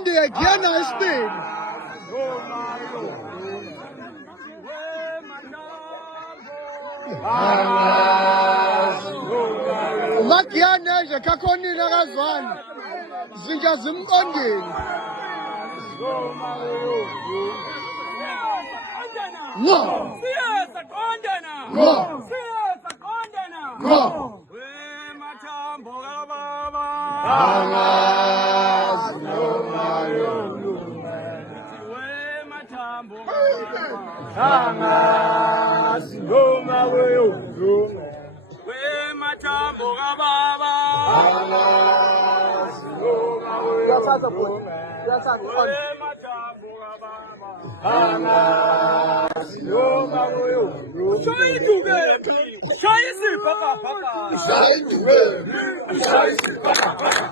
Monday again I speak. Makiana kakoni nakazwana zinja zimqondeni no siyasaqondana no siyasaqondana no we mathambo kababa angazi noma yolunga we mathambo angazi noma yolunga we mathambo kababa angazi noma yolunga we mathambo kababa angazi noma yolunga shayiduke shayisibhaka bhaka shayiduke shayisibhaka bhaka